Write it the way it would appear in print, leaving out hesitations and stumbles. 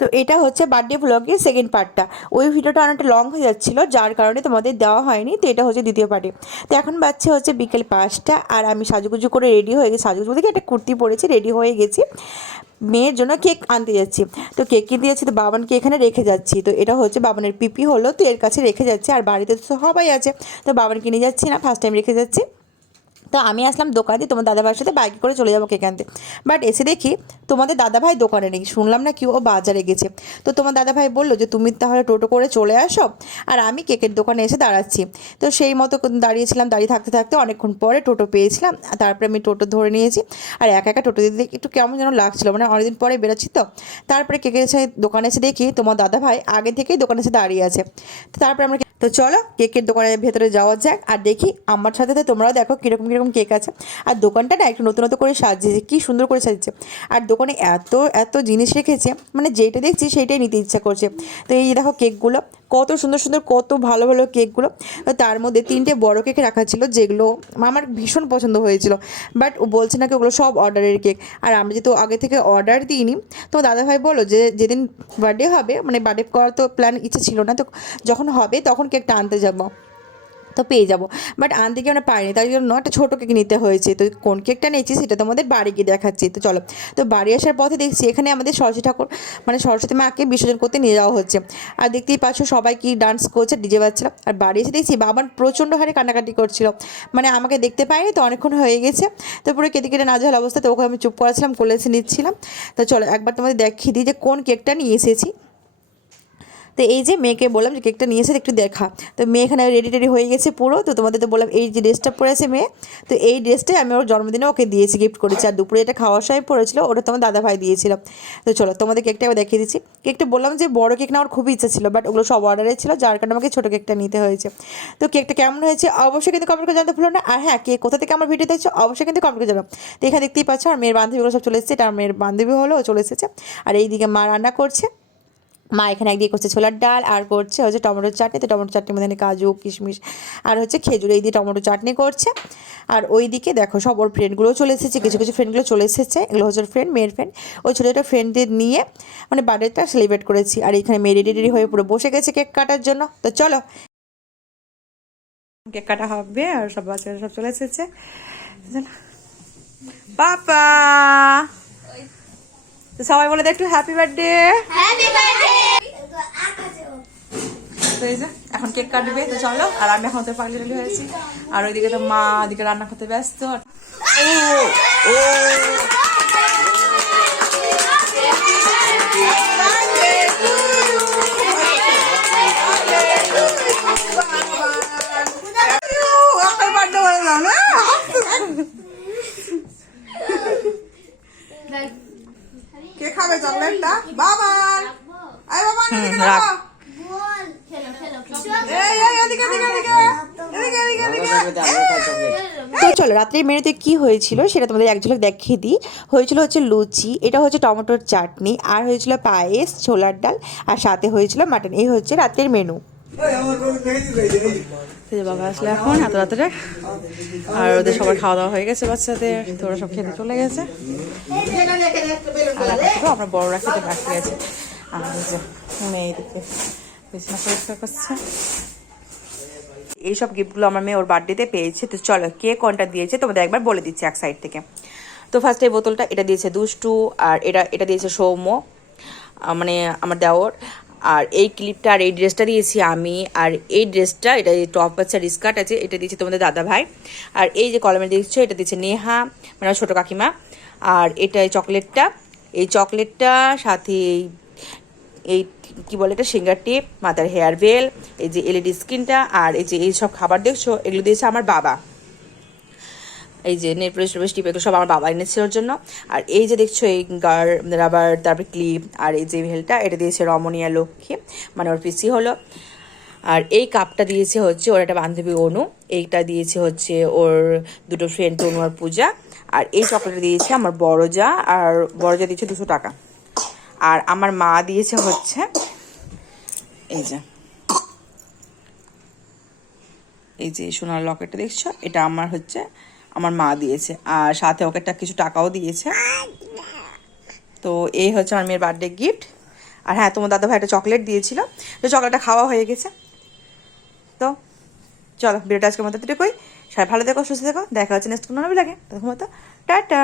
তো এটা হচ্ছে বার্থডে ব্লগের সেকেন্ড পার্টটা। ওই ভিডিওটা অনেকটা লং হয়ে যাচ্ছিলো, যার কারণে তোমাদের দেওয়া হয়নি। তো এটা হচ্ছে দ্বিতীয় পার্টে। তো এখন বাচ্চা হচ্ছে বিকেল 5টা, আর আমি সাজুগুজু করে রেডি হয়ে গেছি। সাজুগুজু থেকে একটা কুর্তি পরেছি, রেডি হয়ে গেছি। মেয়ের জন্য কেক আনতে যাচ্ছি। তো কেক কিনতে যাচ্ছি, তো বাবানকে এখানে রেখে যাচ্ছি। তো এটা হচ্ছে বাবানের পিপি হলো, তো এর কাছে রেখে যাচ্ছি। আর বাড়িতে তো সবাই আছে, তো বাবানকে নিয়ে যাচ্ছি না, ফার্স্ট টাইম রেখে যাচ্ছি। তো আমি আসলাম দোকানে, তোমার দাদাভাইয়ের সাথে বাইকে করে চলে যাবো কেক আনতে। বাট এসে দেখি তোমাদের দাদাভাই দোকানে নেই, শুনলাম না কি ও বাজারে গেছে। তো তোমার দাদাভাই বললো যে তুমি তাহলে টোটো করে চলে আসো, আর আমি কেকের দোকানে এসে দাঁড়াচ্ছি। তো সেই মতো দাঁড়িয়েছিলাম, দাঁড়িয়ে থাকতে থাকতে অনেকক্ষণ পরে টোটো পেয়েছিলাম। তারপরে আমি টোটো ধরে নিয়েছি। আর একা একা টোটো দিতে একটু কেমন যেন লাগছিলো, মানে অনেকদিন পরে বেরোচ্ছি তো। তারপরে কেকের এসে দোকানে এসে দেখি তোমার দাদাভাই আগে থেকেই দোকানে এসে দাঁড়িয়ে আছে। তো তারপরে আমরা, তো চলো কেকের দোকানের ভেতরে যাওয়া যাক, আর দেখি আমার সাথে সাথে তোমরাও দেখো কীরকম কীরকম কেক আছে। আর দোকানটা না একটু নতুন নতুন করে সাজিয়েছে, কী সুন্দর করে সাজিয়েছে। আর দোকানে এত এত জিনিস রেখেছে, মানে যেইটা দেখছি সেইটাই নিতে ইচ্ছা করছে। তো এই দেখো কেকগুলো কত সুন্দর সুন্দর, কত ভালো ভালো কেকগুলো। তার মধ্যে 3টে বড় কেক রাখা ছিল, যেগুলো আমার ভীষণ পছন্দ হয়েছিল। বাট ও বলছে নাকি ওগুলো সব অর্ডারের কেক। আর আমরা যেহেতু আগে থেকে অর্ডার দিইনি, তো দাদাভাই বলো যে যেদিন বার্থডে হবে, মানে বার্থডে করার তো প্ল্যান ইচ্ছে ছিল না, তো যখন হবে তখন কেকটা আনতে যাবো, তো পেয়ে যাবো। বাট আনতে গিয়ে আমরা পাইনি, তাই জন্য একটা ছোটো কেক নিতে হয়েছে। তো কোন কেকটা নিয়েছি সেটা তোমাদের বাড়ি গিয়ে দেখাচ্ছি। তো চলো, তো বাড়ি আসার পথে দেখছি এখানে আমাদের সরস্বতী ঠাকুর, মানে সরস্বতী মাকে বিসর্জন করতে নিয়ে যাওয়া হচ্ছে। আর দেখতেই পাচ্ছ সবাই কি ডান্স করছে, ডিজে বাজছিল। আর বাড়ি এসে দেখছি বাবার প্রচণ্ড হারে কান্নাকাটি করছিল, মানে আমাকে দেখতে পাইনি তো, অনেকক্ষণ হয়ে গেছে। তো পুরো কেটে কেটে নাজেহাল অবস্থা। তো ওকে আমি চুপ করেছিলাম, কোলে এসে নিচ্ছিলাম। তো চলো একবার তোমাদের দেখিয়ে দিই যে কোন কেকটা নিয়ে এসেছি। তো এই যে মেয়েকে বললাম যে কেকটা নিয়ে এসে একটু দেখা। তো মেয়ে এখানে রেডি টেডি হয়ে গেছে পুরো। তো তোমাদের তো বললাম এই যে ড্রেসটা পরেছে মেয়ে, তো এই ড্রেসটাই আমি ওর জন্মদিনে ওকে দিয়েছি, গিফট করেছি। আর দুপুরে এটা খাওয়ার সময় পড়েছিল, ওটা তোমার দাদাভাই দিয়েছিলাম। তো চলো তোমাদের কেকটা আবার দেখিয়ে দিচ্ছি। কেকটা বললাম যে বড় কেক নেওয়ার খুবই ইচ্ছা ছিল, বাট ওগুলো সব অর্ডারে ছিল, যার কারণে আমাকে ছোটো কেকটা নিতে হয়েছে। তো কেকটা কেমন হয়েছে অবশ্যই কিন্তু কমেন্ট করে জানতে ভুলো না। আর হ্যাঁ, কে কোথা থেকে আমার ভিডিও দেখছো অবশ্যই কিন্তু কমেন্ট করে জানাও। তো এখানে দেখতেই পাচ্ছ আর মেয়ের বান্ধবীগুলো সব চলে এসেছে, এটা মেয়ের বান্ধবী হলো, চলে এসেছে। আর এইদিকে মা রান্না করছে। মা এখানে একদিকে করছে ছোলার ডাল, আর করছে হচ্ছে টমেটোর চাটনি। তো টমেটো চাটনির মধ্যে কাজু কিশমিশ আর হচ্ছে খেজুর, এই দিয়ে টমেটো চাটনি করছে। আর ওই দিকে দেখো সব ওর ফ্রেন্ডগুলোও চলে এসেছে, কিছু কিছু ফ্রেন্ডগুলো চলে এসেছে। এগুলো হচ্ছে ওর ফ্রেন্ড, মেয়ের ফ্রেন্ড। ওই ছোটো ছোটো ফ্রেন্ডদের নিয়ে মানে বার্থডেটা সেলিব্রেট করেছি। আর এখানে মেয়ে রেডি রেডি হয়ে পুরো বসে গেছে কেক কাটার জন্য। তো চলো কেক কাটা হবে, আর সব বাচ্চারা সব চলে এসেছে। পাপা, সবাই বলে দে একটু হ্যাপি বার্থডে। তো এই যে এখন কেক কাটবে, তো চলো। আর আমি এখন তো পাগলি টাগলি হয়েছি। আর ওইদিকে তো মা ওদিকে রান্না করতে ব্যস্ত। কে খাবে চকলেটটা? বাবা, আয় বাবা, রাখ। তো চলো রাত্রির মেনুতে কি হয়েছিল সেটা তোমাদের এক ঝলক দেখিয়ে দিই। হয়েছিল হচ্ছে লুচি, এটা হচ্ছে টমেটোর চাটনি, আর হয়েছিল পায়েস, ছোলার ডাল, আর সাথে হয়েছিল মাটন। এই হচ্ছে রাত্রির মেনু। বাবা আসলে এখন এত রাত্রে, আর ওদের সবার খাওয়া দাওয়া হয়ে গেছে বাচ্চাদের, তো ওরা সব খেতে চলে গেছে। আর আমরা বড়রা খেতে বাকি আছে। আর মেয়েদিকে বিছানা পরিষ্কার করছে। এইসব গিফটগুলো আমার মেয়ে ওর বার্থডেতে পেয়েছে। তো চলো কে কোনটা দিয়েছে তোমাদের একবার বলে দিচ্ছি এক সাইড থেকে। তো ফার্স্টে এই বোতলটা এটা দিয়েছে দুষ্টু, আর এটা দিয়েছে সৌম্য, মানে আমার দেওর। আর এই ক্লিপটা আর এই ড্রেসটা দিয়েছি আমি। আর এই ড্রেসটা, এটা টপ আছে আর স্কার্ট আছে, এটা দিয়েছে তোমাদের দাদা ভাই। আর এই যে কলমে দিচ্ছ এটা দিয়েছে নেহা, মানে ছোটো কাকিমা। আর এটা এই চকলেটটা সাথে এই কি বলে এটা সিঙ্গার টিপ, মাথার হেয়ার বেল, এই যে এলইডি স্ক্রিনটা, আর এই যে এই সব খাবার দেখছো এগুলো দিয়েছে আমার বাবা। এই যে নেল পলিশ টিপ এগুলো সব আমার বাবা এনেছে ওর জন্য। আর এই যে দেখছো এই রাবার, তারপর ক্লিপ, আর এই যে ভেলটা এটা দিয়েছে রমণীয়া লক্ষ্মী, মানে ওর পিসি হলো। আর এই কাপটা দিয়েছে হচ্ছে ওর একটা বান্ধবী অনু, এইটা দিয়েছে হচ্ছে ওর দুটো ফ্রেন্ড তনু আর পূজা। আর এই চকলেটটা দিয়েছে আমার বড় যা, আর বড় যা দিয়েছে 200 টাকা। আর আমার মা দিয়েছে হচ্ছে এই যে সোনার লকেটটা দেখছো, এটা আমার মা দিয়েছে। আর সাথে ওকে একটা কিছু টাকাও দিয়েছে। তো এই হচ্ছে আমার মেয়ের বার্থডে গিফট। আর হ্যাঁ, তোমার দাদাভাই একটা চকলেট দিয়েছিল, তো চকলেটটা খাওয়া হয়ে গেছে। তো চলো ভিডিওটা আজকের মতো এতটুকুই। সবাই ভালো থেকো, সুস্থ থেকো, দেখা হচ্ছে নেক্সট কোনো লাগে, তখন মতো টাটা।